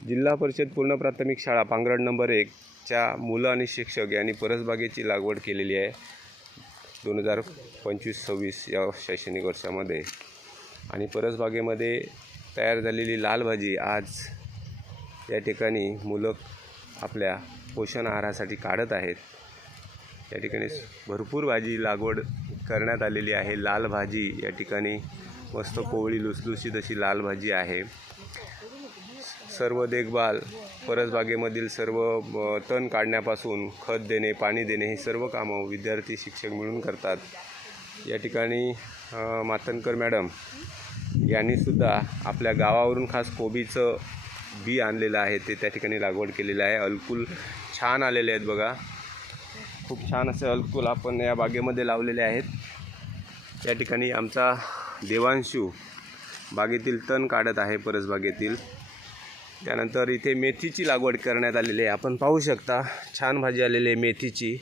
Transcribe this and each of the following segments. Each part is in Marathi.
जिल्हा परिषद पूर्ण प्राथमिक शाळा पांगरड नंबर 1 च्या मुलं आणि शिक्षक यांनी परसबागेची लागवड केलेली आहे 2025-26 या शैक्षणिक वर्षामध्ये। आणि परसबागेमध्ये तयार झालेली लाल भाजी आज या ठिकाणी मुलं आपल्या पोषण आहारासाठी काढत आहेत। या ठिकाणी भरपूर भाजी लागवड करण्यात आलेली आहे। लाल भाजी या ठिकाणी मस्त कोवळी लुसलुशीत अशी लाल भाजी आहे। सर्व देखभाल परसबागेमधील सर्व तण काढण्यापासून खत देणे, पाणी देणे हे सर्व कामं विद्यार्थी शिक्षक मिळून करतात। या ठिकाणी मातनकर मॅडम यांनी सुद्धा आपल्या गावावरून खास कोबीचं बी आणलेलं आहे, ते त्या ठिकाणी लागवड केलेलं आहे। अलकुल छान आलेले आहेत बघा, खूप छान असे अलकुल आपण या बागेमध्ये लावलेले आहेत। या ठिकाणी आमचा देवांशू बागेतील तण काढत आहे परसबागेतील। त्यानंतर इथे मेथीची लागवड करण्यात आलेली आहे, आपण पाहू शकता छान भाजी आलेली आहे मेथीची।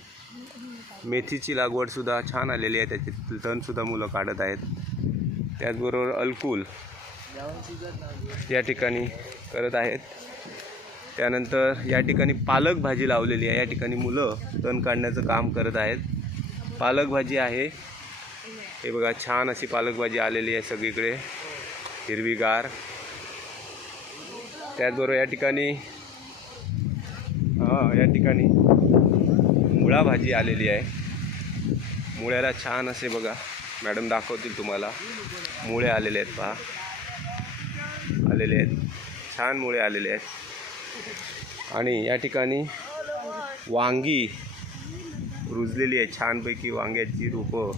मेथीची लागवड सुद्धा छान आलेली आहे, त्याचे तणसुद्धा मुलं काढत आहेत। त्याचबरोबर अलकुल या ठिकाणी करत आहेत। त्यानंतर या ठिकाणी पालक भाजी लावलेली आहे, या ठिकाणी मुलं तण काढण्याचं काम करत आहेत। पालक भाजी आहे, हे बघा छान अशी पालक भाजी आलेली आहे सगळीकडे हिरवीगार। त्याचबरोबर या ठिकाणी मुळा भाजी आलेली आहे। मुळ्याला छान असे बघा मॅडम दाखवतील तुम्हाला, मुळे आलेले आहेत पहा, आलेले आहेत छान मुळे आलेले आहेत। आणि या ठिकाणी वांगी रुजलेली आहे, छानपैकी वांग्याची रोपं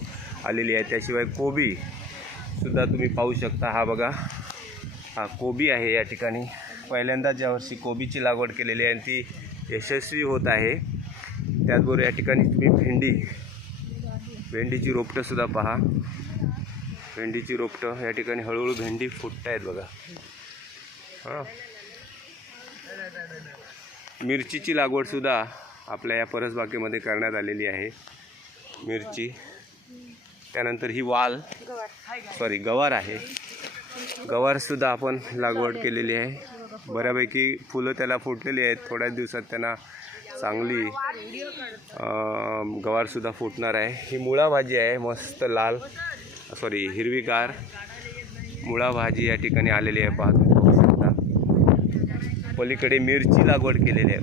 आलेली आहे। त्याशिवाय कोबी सुद्धा तुम्ही पाहू शकता, हा बघा हा कोबी आहे। या ठिकाणी पहिल्यांदाच यावर्षी कोबीची लागवड केलेली आहे आणि ती यशस्वी होत आहे। त्याचबरोबर या ठिकाणी तुम्ही भेंडीची रोपटंसुद्धा पहा, भेंडीची रोपटं या ठिकाणी हळूहळू भेंडी फुटत आहेत बघा। हां, मिरचीची लागवडसुद्धा आपल्या या परसबागेमध्ये करण्यात आलेली आहे, मिरची। त्यानंतर ही गवार आहे, गवारसुद्धा आपण लागवड केलेली आहे। बऱ्यापैकी फुलं त्याला फुटलेली आहेत, थोड्याच दिवसात त्यांना चांगली गवारसुद्धा फुटणार आहे। ही मुळा भाजी आहे, मस्त हिरवीगार मुळा भाजी या ठिकाणी आलेली आहे, पाहू शकता। पलीकडे मिरची लागवड केलेली आहे,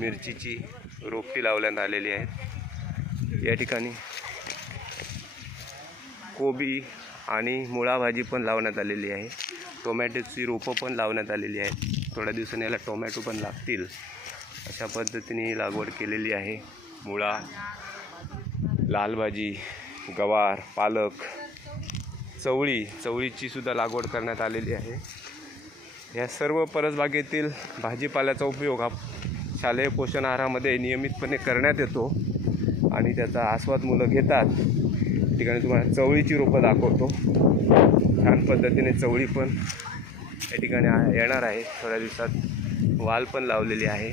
मिरचीची रोपटी लावण्यात आलेली आहे। या ठिकाणी कोबी आणि मुळा भाजी पण लावण्यात आलेली आहे। टोमॅटोची रोपं पण लावण्यात आलेली आहेत, थोड्या दिवसांनी याला टोमॅटो पण लागतील, अशा पद्धतीने लागवड केलेली आहे। मुळा, लाल भाजी, गवार, पालक, चवळीची सुद्धा लागवड करण्यात आलेली आहे। या सर्व परसबागेतील भाजीपाल्याचा उपयोग हा शालेय पोषण आहारामध्ये नियमितपणे करण्यात येतो आणि त्याचा आस्वाद मुलं घेतात। ठिकाणी तुम्हाला चवळीची रोपं दाखवतो, छान पद्धतीने चवळी पण या ठिकाणी येणार आहे थोड्या दिवसात। वाल पण लावलेली आहे,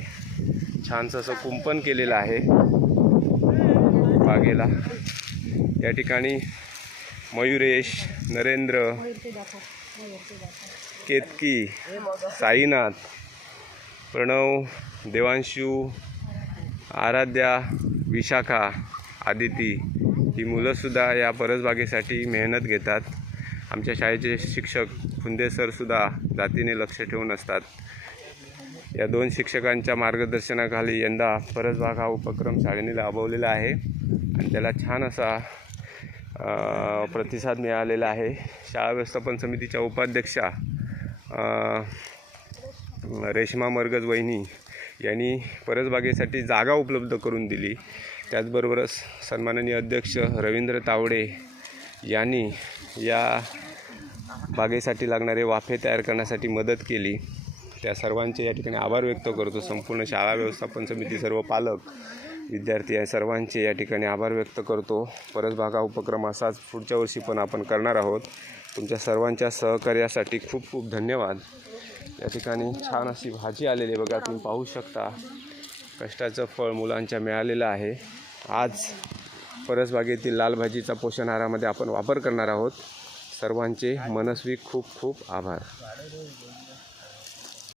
छानसं असं कुंपण केलेलं आहे बागेला। या ठिकाणी मयुरेश, नरेंद्र, केतकी, साईनाथ, प्रणव, देवांशू, आराध्या, विशाखा, आदिती ही मुलंसुद्धा या परसबागेसाठी मेहनत घेतात। आमच्या शाळेचे शिक्षक फुंदे सरसुद्धा जातीने लक्ष ठेवून असतात। या 2 शिक्षकांच्या मार्गदर्शनाखाली यंदा परसबाग हा उपक्रम शाळेने राबवलेला आहे आणि त्याला छान असा प्रतिसाद मिळालेला आहे। शाळा व्यवस्थापन समितीच्या उपाध्यक्षा रेश्मा मरगज वहिनी यांनी परसबागेसाठी जागा उपलब्ध करून दिली। त्याचबरोबर सन्माननीय अध्यक्ष रवींद्र तावडे यांनी या बागेसाठी लागणारे वाफे तयार करण्यासाठी मदत केली। त्या सर्वांचे या ठिकाणी आभार व्यक्त करतो। संपूर्ण शाळा व्यवस्थापन समिती, सर्व पालक, विद्यार्थी या सर्वांचे या ठिकाणी आभार व्यक्त करतो। परसबाग हा उपक्रम असाच पुढच्या वर्षी पण आपण करणार आहोत। तुमच्या सर्वांच्या सहकार्यासाठी खूप खूप धन्यवाद। या ठिकाणी छान अशी भाजी आलेली बघा, तुम्ही पाहू शकता, कष्टाचं फळ मुलांच्या मिळालेलं आहे। आज परसबागेतील लाल भाजीचा पोषण आहारामध्ये आपण वापर करणार आहोत। सर्वांचे मनस्वी खूप खूप आभार।